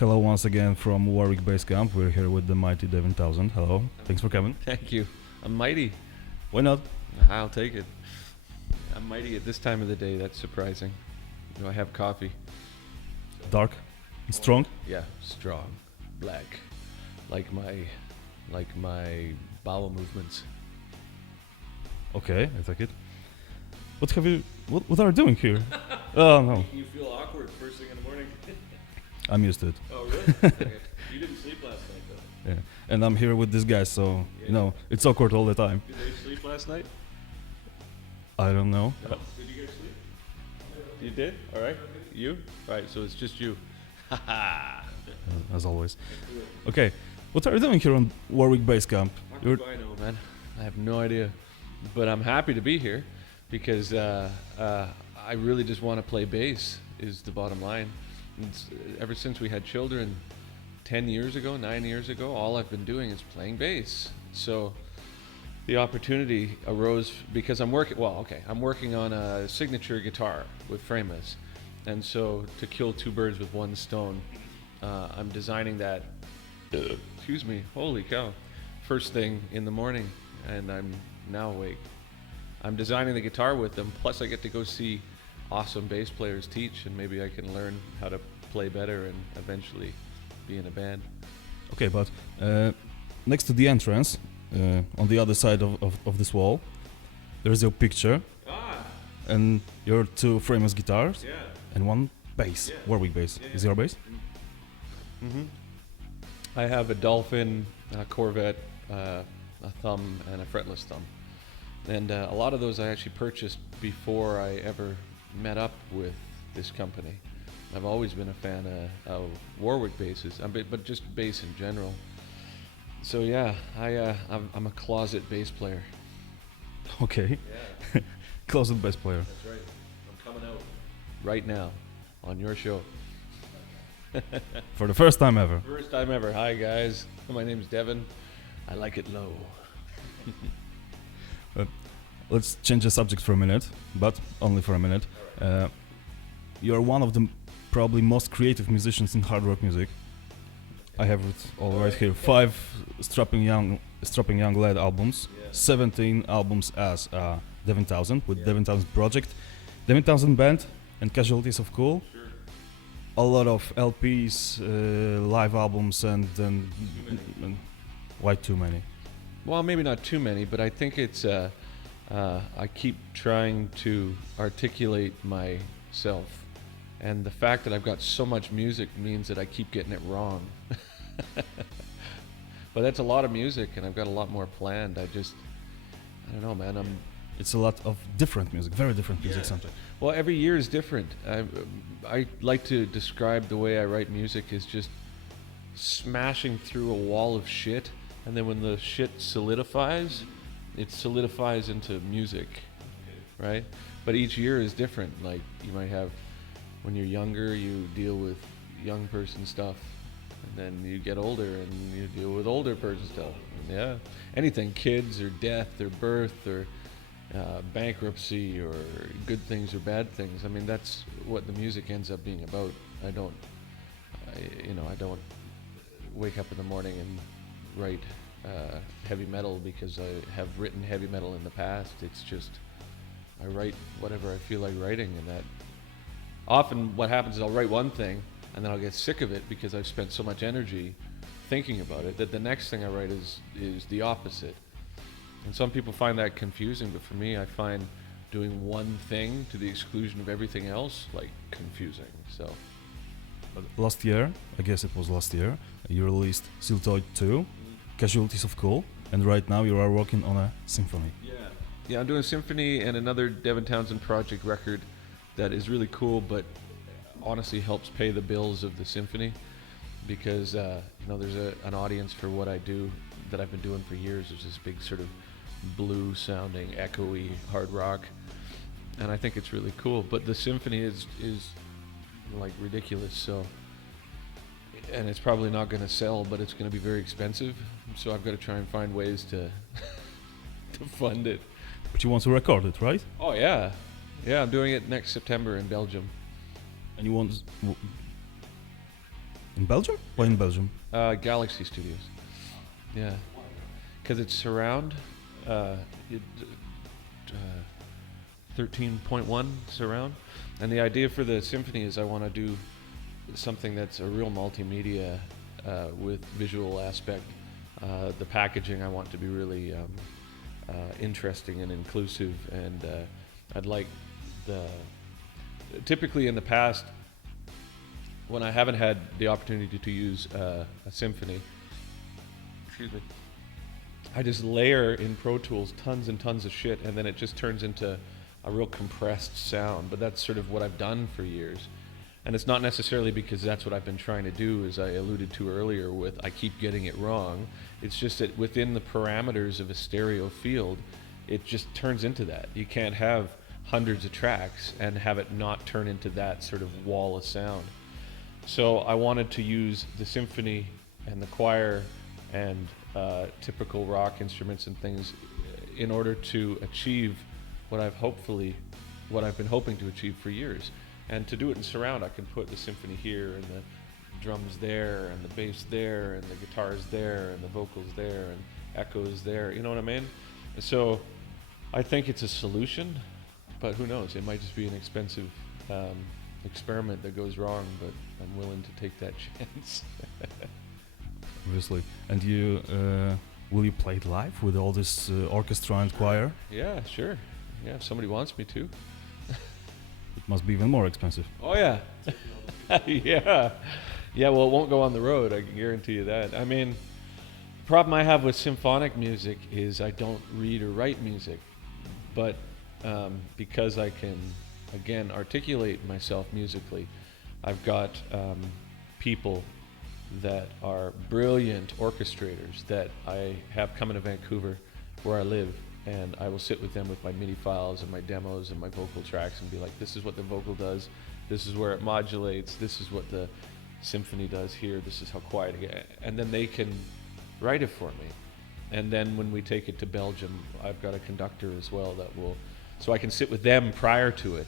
Hello once again from Warwick Bass Camp. We're here with the mighty Devin Townsend. Hello, thanks for coming. Thank you. I'm mighty. Why not? I'll take it. I'm mighty at this time of the day. That's surprising. I have coffee. Dark and strong. Yeah, strong, black, like my bowel movements. Okay, I take it. What are you doing here? Oh no, You feel awkward first thing in the morning. I'm used to it. Oh really? Okay. You didn't sleep last night though. Yeah, and I'm here with this guy, so it's awkward all the time. Did they sleep last night? I don't know. No. Did you guys sleep? You did? All right. You? All right. So it's just you. As always. Okay, what are you doing here on Warwick Bass Camp? I know, man. I have no idea, but I'm happy to be here because I really just want to play bass. Is the bottom line. Ever since we had children 9 years ago, all I've been doing is playing bass. So the opportunity arose because I'm working on a signature guitar with frameless. And so to kill two birds with one stone, I'm designing that, excuse me, holy cow, first thing in the morning, and I'm now awake. I'm designing the guitar with them, plus I get to go see awesome bass players teach, and maybe I can learn how to play better and eventually be in a band. Okay, but next to the entrance, on the other side of this wall, there's your picture and your two frameless guitars and one bass, Warwick bass. Is your bass? Mm-hmm. I have a Dolphin, a Corvette, a thumb, and a fretless thumb. And a lot of those I actually purchased before I ever met up with this company. I've always been a fan of Warwick basses, but just bass in general. So yeah, I'm a closet bass player. Okay. Yeah. Closet bass player. That's right. I'm coming out right now on your show. For the first time ever. First time ever. Hi guys, my name's Devin. I like it low. Let's change the subject for a minute, but only for a minute. You're one of the probably most creative musicians in hard rock music. I have it all right here. 5 strapping young lad albums, 17 albums as Devin Townsend with Devin Townsend Project, Devin Townsend Band, and Casualties of Cool. Sure. A lot of LPs, live albums, and why too many? Well, maybe not too many, but I think it's I keep trying to articulate myself, and the fact that I've got so much music means that I keep getting it wrong. But that's a lot of music, and I've got a lot more planned. I don't know, man. It's a lot of different music, very different music sometimes. Well, every year is different. I like to describe the way I write music as just smashing through a wall of shit, and then when the shit solidifies, it solidifies into music, right? But each year is different. Like you might have, when you're younger, you deal with young person stuff, and then you get older and you deal with older person stuff. Yeah, anything, kids or death or birth or bankruptcy or good things or bad things. I mean, that's what the music ends up being about. I don't wake up in the morning and write heavy metal because I have written heavy metal in the past. It's just I write whatever I feel like writing, and that often what happens is I'll write one thing and then I'll get sick of it because I've spent so much energy thinking about it that the next thing I write is the opposite. And some people find that confusing, but for me, I find doing one thing to the exclusion of everything else like confusing. So but last year, I guess it was last year, you released Siltoid 2, Casualties of Cool, and right now you are working on a symphony. Yeah, I'm doing a symphony and another Devin Townsend project record that is really cool, but honestly helps pay the bills of the symphony because there's an audience for what I do that I've been doing for years. There's this big sort of blue sounding, echoey hard rock, and I think it's really cool. But the symphony is like ridiculous, so, and it's probably not going to sell, but it's going to be very expensive. So I've got to try and find ways to to fund it. But you want to record it, right? Oh yeah, I'm doing it next September in Belgium. And you want In Belgium? Why in Belgium? Galaxy Studios. Yeah, because it's surround, it, 13.1 surround, and the idea for the symphony is I want to do something that's a real multimedia with visual aspect. The packaging I want to be really interesting and inclusive, and I'd like typically in the past, when I haven't had the opportunity to use a symphony, excuse me, I just layer in Pro Tools tons and tons of shit, and then it just turns into a real compressed sound. But that's sort of what I've done for years. And it's not necessarily because that's what I've been trying to do, as I alluded to earlier with I keep getting it wrong. It's just that within the parameters of a stereo field, it just turns into that. You can't have hundreds of tracks and have it not turn into that sort of wall of sound. So I wanted to use the symphony and the choir and typical rock instruments and things in order to achieve what I've been hoping to achieve for years. And to do it in surround, I can put the symphony here and the drums there and the bass there and the guitars there and the vocals there and echoes there, you know what I mean? So I think it's a solution, but who knows, it might just be an expensive experiment that goes wrong, but I'm willing to take that chance. Obviously. And you will you play it live with all this orchestra and choir? Yeah, sure. Yeah, if somebody wants me to. It must be even more expensive. Oh yeah. Yeah. Yeah, well, it won't go on the road, I can guarantee you that. I mean, the problem I have with symphonic music is I don't read or write music, but because I can, again, articulate myself musically, I've got people that are brilliant orchestrators that I have coming to Vancouver where I live, and I will sit with them with my MIDI files and my demos and my vocal tracks and be like, this is what the vocal does, this is where it modulates, this is what the symphony does here, this is how quiet it gets, and then they can write it for me. And then when we take it to Belgium, I've got a conductor as well that will, so I can sit with them prior to it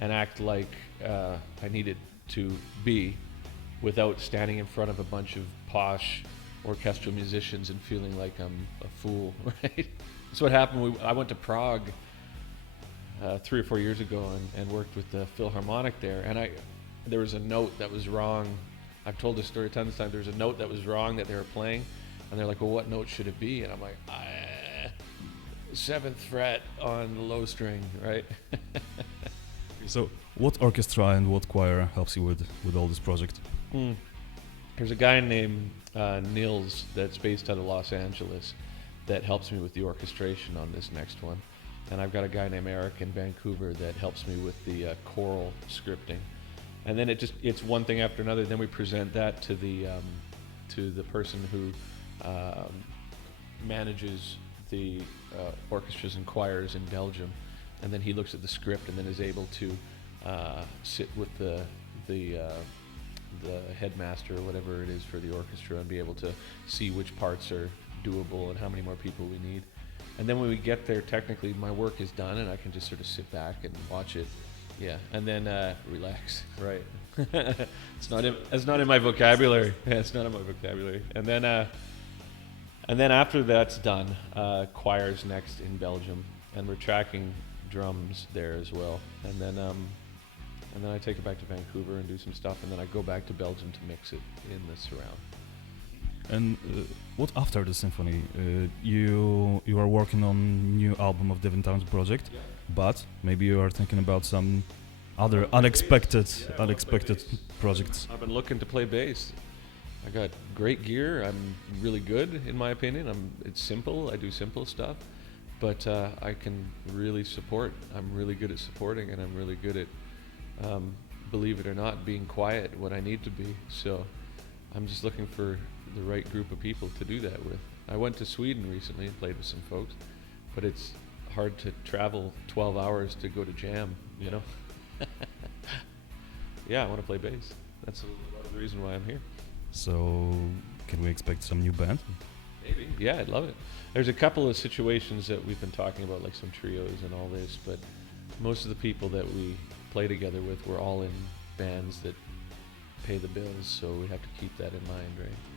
and act like I need it to be, without standing in front of a bunch of posh orchestral musicians and feeling like I'm a fool, right? That's what happened. I went to Prague 3 or 4 years ago and worked with the Philharmonic there, and there was a note that was wrong. I've told this story tons of times. There was a note that was wrong that they were playing, and they're like, well, what note should it be? And I'm like, 7th fret on the low string, right? So what orchestra and what choir helps you with all this project? There's a guy named Nils that's based out of Los Angeles that helps me with the orchestration on this next one. And I've got a guy named Eric in Vancouver that helps me with the choral scripting. And then it's one thing after another. Then we present that to the person who manages the orchestras and choirs in Belgium. And then he looks at the script and then is able to sit with the headmaster or whatever it is for the orchestra and be able to see which parts are doable and how many more people we need. And then when we get there, technically my work is done and I can just sort of sit back and watch it. Yeah, and then relax, right? It's not in my vocabulary. Yeah, it's not in my vocabulary. And then after that's done, choir's next in Belgium, and we're tracking drums there as well. And then I take it back to Vancouver and do some stuff, and then I go back to Belgium to mix it in the surround. And what after the symphony? You are working on new album of Devin Townsend project, but maybe you are thinking about some other unexpected projects. I've been looking to play bass. I got great gear. I'm really good, in my opinion. It's simple. I do simple stuff, but I can really support. I'm really good at supporting, and I'm really good at, believe it or not, being quiet when I need to be. So I'm just looking for the right group of people to do that with. I went to Sweden recently and played with some folks, but it's hard to travel 12 hours to go to jam, you know? Yeah, I want to play bass. That's the reason why I'm here. So can we expect some new band? Maybe. Yeah, I'd love it. There's a couple of situations that we've been talking about, like some trios and all this, but most of the people that we play together with were all in bands that pay the bills, so we have to keep that in mind, right?